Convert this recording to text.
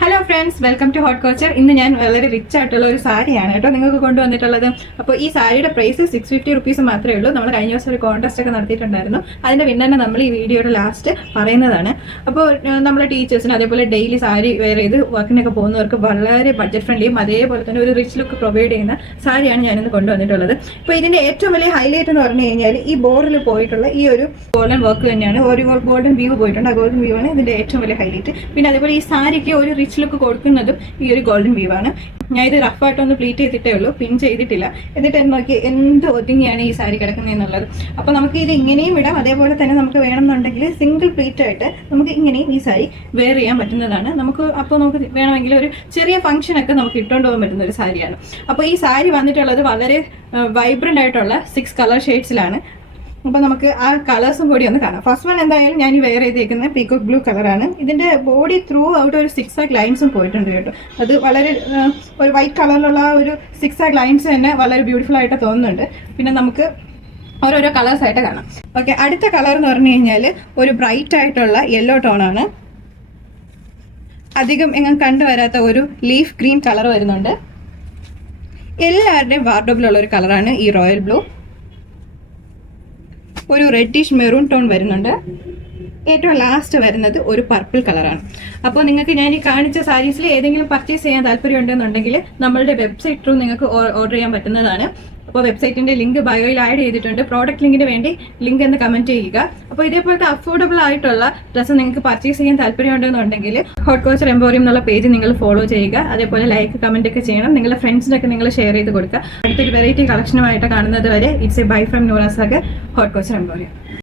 Hello friends, welcome to hot couture. ഇന്ന് ഞാൻ വളരെ റിച്ച് ആയിട്ടുള്ള ഒരു സാരിയാണ് കേട്ടോ നിങ്ങൾക്ക് കൊണ്ടുവന്നിട്ടുള്ളത്. അപ്പോൾ ഈ സാരിയുടെ പ്രൈസ് 650 റുപ്പീസ് മാത്രമേ ഉള്ളൂ. നമ്മൾ കഴിഞ്ഞ ദിവസം ഒരു കോൺടെസ്റ്റ് ഒക്കെ നടത്തിയിട്ടുണ്ടായിരുന്നു. അതിൻ്റെ വിന്നറിനെ നമ്മൾ ഈ വീഡിയോയുടെ ലാസ്റ്റ് പറയുന്നതാണ്. അപ്പോൾ നമ്മളെ ടീച്ചേഴ്സിന് അതേപോലെ ഡെയിലി സാരി വെയർ ചെയ്ത് വർക്കിനൊക്കെ പോകുന്നവർക്ക് വളരെ ബഡ്ജറ്റ് ഫ്രണ്ട്ലിയും അതേപോലെ തന്നെ ഒരു റിച്ച് ലുക്ക് പ്രൊവൈഡ് ചെയ്യുന്ന സാരിയാണ് ഞാനിന്ന് കൊണ്ടുവന്നിട്ടുള്ളത്. ഇപ്പോൾ ഇതിൻ്റെ ഏറ്റവും വലിയ ഹൈലൈറ്റ് എന്ന് പറഞ്ഞു കഴിഞ്ഞാൽ ഈ ബോർഡിൽ പോയിട്ടുള്ള ഈ ഒരു ഗോൾഡൻ വർക്ക് തന്നെയാണ്. ഒരു ഗോൾഡൻ വ്യൂ പോയിട്ടുണ്ട്. ആ ഗോൾഡൻ വ്യൂ ആണ് ഇതിൻ്റെ ഏറ്റവും വലിയ ഹൈലൈറ്റ്. പിന്നെ അതേപോലെ ഈ സാരിക്ക് ഒരു റിച്ച് ലുക്ക് കൊടുക്കുന്നതും ഈ ഒരു ഗോൾഡൻ വ്യൂ ആണ്. ഞാൻ ഇത് റഫായിട്ടൊന്ന് പ്ലീറ്റ് ചെയ്തിട്ടേ ഉള്ളൂ, പിൻ ചെയ്തിട്ടില്ല. എന്നിട്ട് നോക്കി എന്ത് ഒതുങ്ങിയാണ് ഈ സാരി കിടക്കുന്നത് എന്നുള്ളത്. അപ്പോൾ നമുക്ക് ഇത് ഇങ്ങനെയും ഇടാം, അതേപോലെ തന്നെ നമുക്ക് വേണമെന്നുണ്ടെങ്കിൽ സിംഗിൾ പ്ലീറ്റ് ആയിട്ട് നമുക്ക് ഇങ്ങനെയും ഈ സാരി വെയർ ചെയ്യാൻ പറ്റുന്നതാണ്. അപ്പോൾ നമുക്ക് വേണമെങ്കിൽ ഒരു ചെറിയ ഫംഗ്ഷനൊക്കെ നമുക്ക് ഇട്ടുകൊണ്ട് പോകാൻ പറ്റുന്ന ഒരു സാരിയാണ്. അപ്പോൾ ഈ സാരി വന്നിട്ടുള്ളത് വളരെ വൈബ്രൻ്റ് ആയിട്ടുള്ള 6 കളർ ഷെയ്ഡ്സിലാണ്. അപ്പോൾ നമുക്ക് ആ കളേഴ്സും കൂടി ഒന്ന് കാണാം. ഫസ്റ്റ് വൺ എന്തായാലും ഞാൻ ഈ വെയർ ചെയ്തേക്കുന്നത് പീകോക്ക് ബ്ലൂ കളറാണ്. ഇതിൻ്റെ ബോഡി ത്രൂ ഔട്ട് ഒരു 6 ലൈൻസും പോയിട്ടുണ്ട് കേട്ടോ. അത് വളരെ ഒരു വൈറ്റ് കളറിലുള്ള ഒരു 6 ലൈൻസ് തന്നെ വളരെ ബ്യൂട്ടിഫുൾ ആയിട്ട് തോന്നുന്നുണ്ട്. പിന്നെ നമുക്ക് ഓരോരോ കളേഴ്സായിട്ട് കാണാം. ഓക്കെ, അടുത്ത കളർ എന്ന് പറഞ്ഞു കഴിഞ്ഞാൽ ഒരു ബ്രൈറ്റ് ആയിട്ടുള്ള യെല്ലോ ടോണാണ്. അധികം എങ്ങും കണ്ടുവരാത്ത ഒരു ലീഫ് ഗ്രീൻ കളർ വരുന്നുണ്ട്. എല്ലാവരുടെയും വാർഡ്രോബിലുള്ള ഒരു കളറാണ് ഈ റോയൽ ബ്ലൂ. ഒരു റെഡിഷ് മെറൂൺ ടോൺ വരുന്നുണ്ട്. ഏറ്റവും ലാസ്റ്റ് വരുന്നത് ഒരു പർപ്പിൾ കളറാണ്. അപ്പോൾ നിങ്ങൾക്ക് ഞാൻ ഈ കാണിച്ച സാരീസിൽ ഏതെങ്കിലും പർച്ചേസ് ചെയ്യാൻ താല്പര്യം ഉണ്ടെന്നുണ്ടെങ്കിൽ നമ്മളുടെ വെബ്സൈറ്റ് ത്രൂ നിങ്ങൾക്ക് ഓർഡർ ചെയ്യാൻ പറ്റുന്നതാണ്. അപ്പോൾ വെബ്സൈറ്റിൻ്റെ ലിങ്ക് ബയോയിൽ ആഡ് ചെയ്തിട്ടുണ്ട്. പ്രോഡക്റ്റ് ലിങ്കിന് വേണ്ടി ലിങ്ക് എന്ന് കമൻറ്റ് ചെയ്യുക. അപ്പോൾ ഇതേപോലത്തെ അഫോർഡബിൾ ആയിട്ടുള്ള ഡ്രസ്സ് നിങ്ങൾക്ക് പർച്ചേസ് ചെയ്യാൻ താല്പര്യമുണ്ടെന്നുണ്ടെങ്കിൽ ഹോട്ട് കോച്ചർ എംപോറിയം എന്നുള്ള പേജ് നിങ്ങൾ ഫോളോ ചെയ്യുക. അതേപോലെ ലൈക്ക് കമൻറ്റ് ഒക്കെ ചെയ്യണം. നിങ്ങളുടെ ഫ്രണ്ട്സിനൊക്കെ നിങ്ങൾ ഷെയർ ചെയ്ത് കൊടുക്കുക. അടുത്തൊരു വെറൈറ്റി കളക്ഷനുമായിട്ട് കാണുന്നത് വരെ it's a buy from Noorasagar, haute couture emporium.